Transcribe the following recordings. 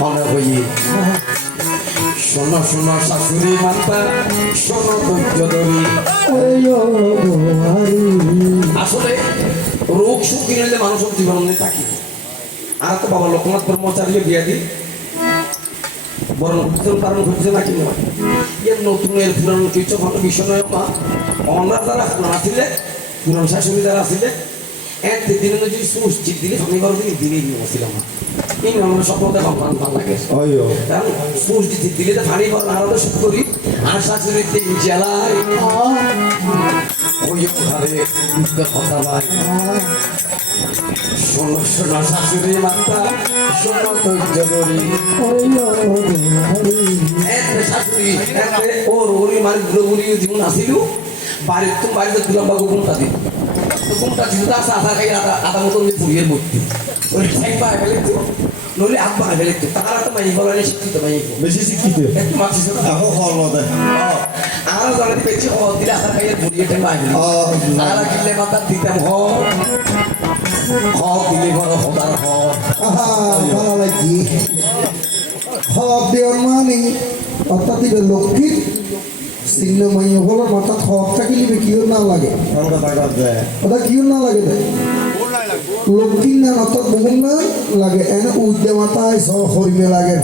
মনে হই শোনো শোনো শাশুড়ি মাতা শোনো ধৈর্য ধরি আসলে রোগ সুখ কিনে মানুষ জীবন নিয়ে থাকি আর তো বাবা লোকনাথ ব্রহ্মচারী বিয়া দিই বরং কারণ হচ্ছে না কিনা এর নতুন এর পুরানো কিছু কোনো বিষয় নয় মা আমরা যারা আসলে পুরান শাশুড়ি যারা আসলে এক দিনে যদি সুস্থ দিলে আমি বারো দিন দিলেই নিয়েছিলাম না এই আমরা সকল দেখলাম ভালো লাগে কারণ সুস্থ দিলে তো পানি বল আলাদা সুখ করি আর শাশুড়ির দিন জেলায় ওই ঘরে কথা ভাই শোনো শোনো শাশুড়ি মাতা শোনো ধৈর্য ধরি শাশুড়ি ওর ওরি মারি ঘুরে জীবন আসিল বাড়ির তো বাড়িতে দুলাম বাবু ঘুমটা দিল ঘুমটা দিল আসে আধা খাই আধা মতো পুড়িয়ে ভর্তি ওই ঠ্যাং পায়ে ফেলে তো নইলে হাত পায়ে ফেলে তো তারা তো মাই বলা শিক্ষিত মাই বেশি শিক্ষিত একটু মাছিস আর জানাতে পেয়েছি হ দিলে আধা খাইয়ে পুড়িয়ে ঠ্যাং পায়ে ফেলি তারা কিনলে মাথা দিতাম হক দিলে বড় হদার হক ভালো লাগি হক দেওয়ার মানে অর্থাৎ লক্ষ্মীর চিহ্নময় হলো মাথা হক থাকিলে কিও না লাগে ওটা কিও না লাগে লক্ষ্মীর না অর্থাৎ বহু না লাগে এনে উদ্যে মাথায় হরিমে লাগে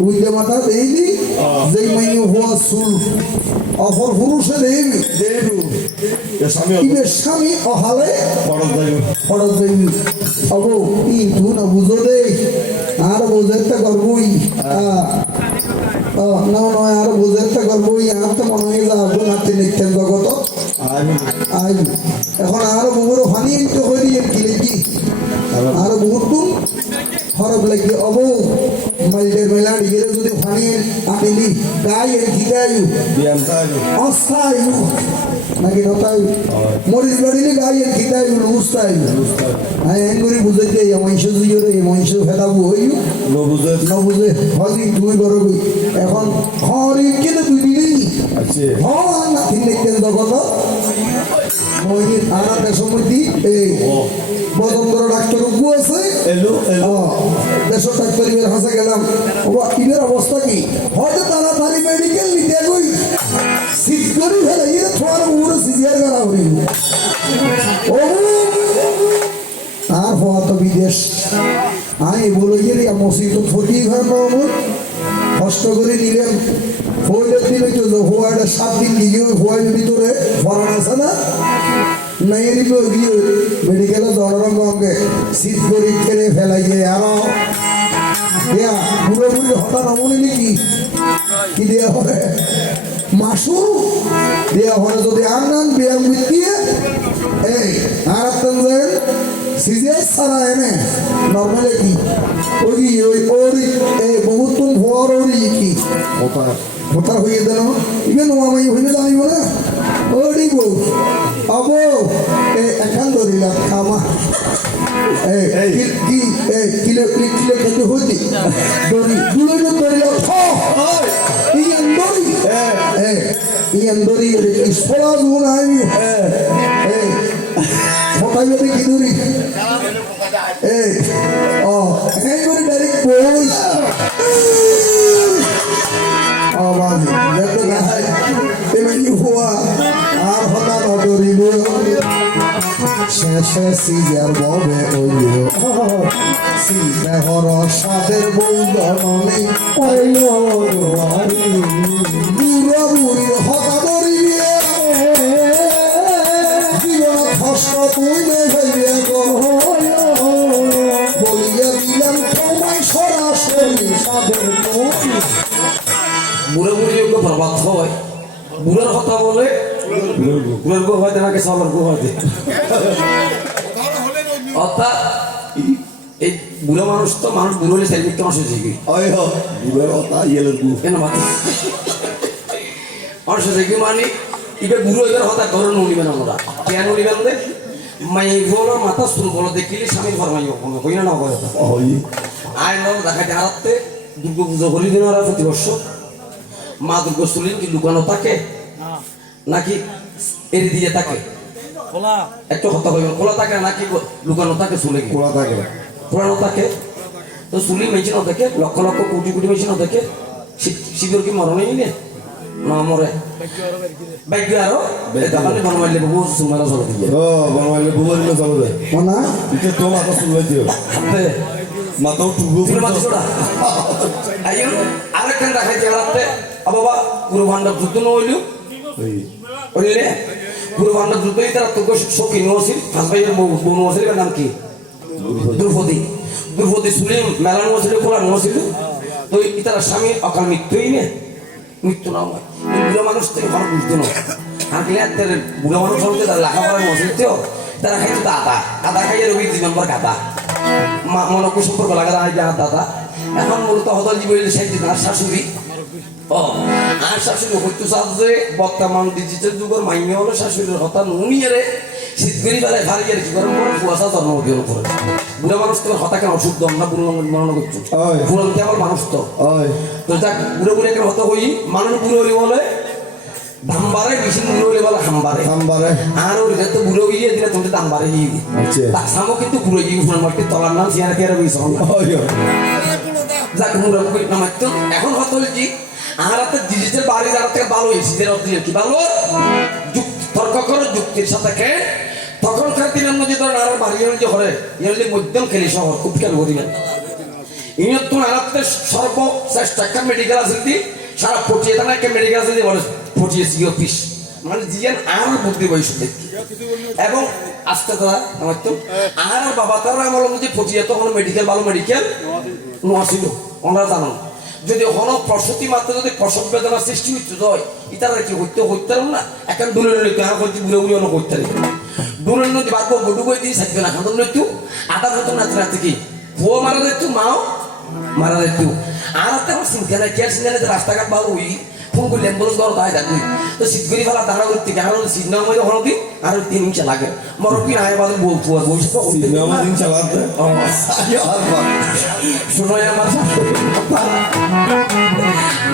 উদ্যে মাথা দেইনি যেই মাইনে হওয়া চুল অপর পুরুষে দেইনি ইবে স্বামী অহালে ফরজ যাইবি অগো কিন্তু না বুঝো দে আর বুঝতে করবই না নয় আর বুঝতে করবই আর তো মনে হয় যাবো নাতি নিত্যেন জগত আই এখন আর বহুর হানি তো হয়ে দিয়ে কি আর বহুত হরব লাগি অবো মাইলে মেলা দিয়ে যদি পানি আনিলি গায়ে গিদায়ু অস্থায়ু নাকি নতায়ু মরিস বাড়িলে গায়ে গিদায়ু লুস্তায়ু হ্যাঁ এঙ্গুরি বুঝাইতে মহিষ দিয়ে মহিষ ফেদাবো হইউ নবুঝে হলি তুই করবি এখন হরি কেটে তুই দিলি হন নাতি দেখতেন তখন মহির আনাতে সমৃদ্ধি এই বদন্দর ডাক্তার উপু আছে দেশের ডাক্তারের হাসে গেলাম ইবের অবস্থা কি হয়তো তাড়াতাড়ি মেডিকেল নিতে গই সিট করি ফেলে এর তোমার উপরে সিজিয়ার করা হইল আর হওয়া তো বিদেশ আমি বলে গেলি মসজিদ তো ফটি ঘর কষ্ট করে নিলেন ফোনের দিলে তো হওয়াটা 7 দিন গিয়ে হওয়ার ভিতরে ফরান আছে না নাই নিব গিয়ে মেডিকেলে জড়ার সঙ্গে শীত করে খেলে ফেলাইয়ে আরো দেয়া পুরোপুরি হঠাৎ আমনি নাকি কি দেয়া হবে মাসুর দেয়া হবে যদি আনান ব্যায়াম দিয়ে এই আর আপনাদের সিরিয়াস ছাড়া এনে নর্মালি কি ওই ওই এই বহুত ভর ওই কি ভোটার হয়ে দেন ইভেন আমি হইলে জানিব না ওই বউ আবো এখন ধরিলাম খামা কি কিলো কিলো খেতে হইতি দড়ি দুলো ধরিলাম ইয়ান দড়ি সোলা দুন আই ফটাই যদি কি দড়ি এই করে ডাইরেক্ট বই আওয়াজ যেতে না হয় এমনি হওয়া আর হতা নদরিব শেষে সিজার ববে ওইল সিজেহর সাদের বৌদননি ওইল বুড়া বুড়ি হতা দরিবে জীবন কষ্ট তুই নেবে বলিয়া দিলাম তোমায় সরাসরি সাদের বৌদি বুড়ো বুড়ি বরবাদ হয় বুড়োর কথা বলে বুড়োর গো হয় নাকি সবার গো হয় অর্থাৎ এই বুড়ো মানুষ তো মানুষ বুড়ো হলে সাইড দিকে মানুষ হয়েছে কি বুড়োর কথা ইয়েলের গু কেন মাথা মানুষ হয়েছে কি মানে এবার বুড়ো এবার হঠাৎ ধরে নিবেন আমরা কেন নিবেন দে মাই বলো মাথা শুরু বলো দেখিলে স্বামী ফরমাই হই না হয় আয় লোক দেখাতে হারাতে দুর্গা পুজো হলি দিন ওরা প্রতি বছর মা দুর্গা চুলিন কি লুকানো থাকে নাকি এর দিয়ে থাকে একটু হত্যা হইবেন খোলা থাকে নাকি লুকানো থাকে চুলে খোলা থাকে খোলানো থাকে তো চুলি মেশিন দেখে লক্ষ লক্ষ কোটি কোটি মেশিন দেখে শীতর কি মরণেই নে না মরে ভাগ্য আরো তাহলে বনমাইলে বহু সুমারা চলে দিয়ে ও বনমাইলে বহু দিন চলে মনা এটা তো মাথা চলে দিও হাতে মাথাও টুকু পুরো মাথা ছোড়া আইও আরেকখান দেখাই দিয়ে রাতে বাবা গুরু ভান্ডার যুদ্ধ নইলো বললে গুরু ভান্ডার যুদ্ধই তারা তোকে সখী নছিল হাসবাইয়ের বউ নছিল নাম কি দ্রৌপদী দ্রৌপদী সুলিম মেলা নছিল খোলা নছিল তো তারা স্বামী অকাল মৃত্যুই নে মৃত্যু না হয় বুড়ো মানুষ থেকে ভালো বুঝতে না আর কি বুড়ো মানুষ হলে তারা লেখাপড়া নছিল তো তারা খাইতো আদা আদা খাইয়ে রবি জীবন পর গাদা মনকে সম্পর্ক লাগা দাদা এখন মূলত হদল জীবন সাইতে তার শাশুড়ি ও আর শাশুড়ি হইতো যে বর্তমান ডিজিটাল যুগের মাইনে হলো শাশুড়ির হতা নুনিয়ে রে শীতগিরি বেলায় ভারী আর কি গরম করে কুয়াশা জন্ম দিয়ে করে বুড়া মানুষ তো হতা কেন অসুখ দম না বুড়ো মনে করছো বুড়ো কেবল মানুষ তো যাক বুড়ো বুড়ে কেন হত হই মানুষ বুড়ো হলি বলে দামবারে বেশি বুড়ো হলে বলে হামবারে আর ওই তো বুড়ো গিয়ে দিলে তোমাদের দামবারে গিয়ে তার সামো কিন্তু বুড়ো গিয়ে শুনে মারতে তলার নাম সিয়ার কেরা বেশি যাক বুড়ো বুড়ি নামাই তো এখন হত হল কি আর একটা ডিজিটাল বাড়ি যারা থেকে ভালো হয়েছে কি ভালো তর্ক করো যুক্তির সাথে খেয়ে তখনকার দিনের মধ্যে ধরেন আর বাড়ি যে হরে এগুলি মধ্যম খেলি শহর খুব খেয়াল করিবেন ইনি তো আরাতে সর্বশ্রেষ্ঠ একটা মেডিকেল আছে দি সারা পটিয়ে থানা একটা মেডিকেল আছে যে বলে পটিয়েছি অফিস মানে জিয়ান আর বুদ্ধি বয়স দেখি এবং আস্তে তারা আমার তো আর বাবা তারা আমার মধ্যে পটিয়ে তখন মেডিকেল ভালো মেডিকেল নোয়া ছিল ওনারা জানো যদি হন প্রসূতি মাত্র যদি প্রসব বেদনা সৃষ্টি হইতে হয় ইতারা কি হইতে না এখন দূরে লইতে হ্যাঁ করতে বুড়ে বুড়ে অনেক হইতে দূরের নদী বাদ বডু বই দিয়ে থাকবে না খান্দন লইতু আটা হতো না রাতে কি ভুয়ো মারা যাইতু মাও মারা যাইতু আর একটা আমার চিন্তা নাই কে চিন্তা নাই রাস্তাঘাট ভালো হই ফোন করলে অ্যাম্বুলেন্স ধরো তাই থাকবি তো শীতগিরি ফেলা দাঁড়া করতে কেন সিদ্ধ মধ্যে হলো কি আর 3 নিমিষ লাগে মরকি আয় বাদে বসে তো দিন চালাতে শুনো আমার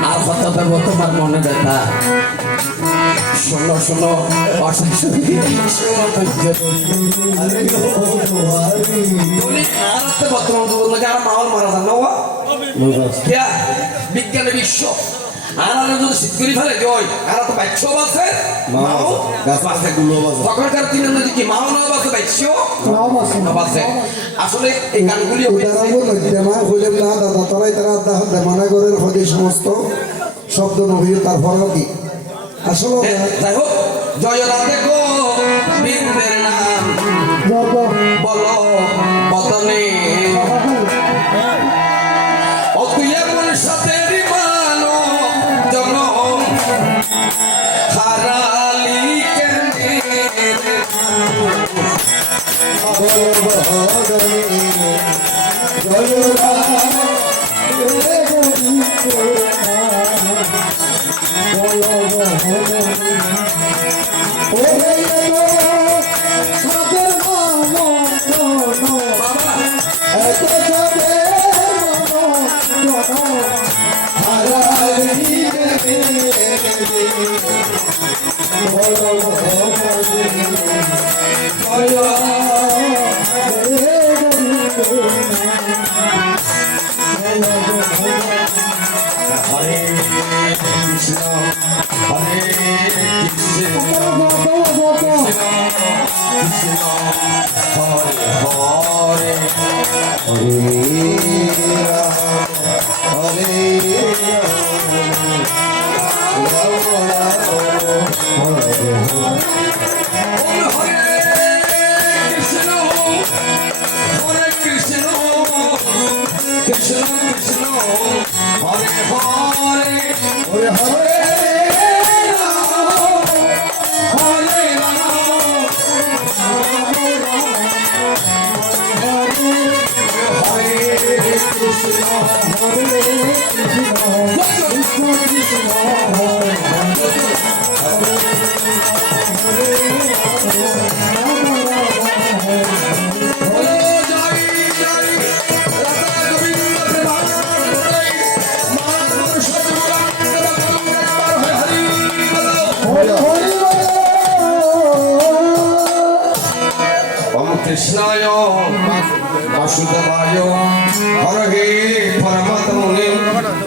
আর কথা তোমার মনে ব্যথা শোনো শোনো বর্তমান যুগ আর মাহল মারা যান না বিজ্ঞানের বিশ্ব আর যদি শীতগুলি ফেলে জয় আর তো বাচ্চাও আছে তখনকার দিনের মধ্যে কি মাও না বাসে বাচ্চা আসলে এই গানগুলি না দাদা তারাই তারা মানা করেন হলে সমস্ত শব্দ নহিও তার ফল কি আসলে যাই হোক জয় রাধে গো বিন্দের নাম বলো বদনে অতুয়া কোন সাথে রিমানো জনম হারালি কেনে কৃষ্ণায় বাসুদেবায় হরে পরম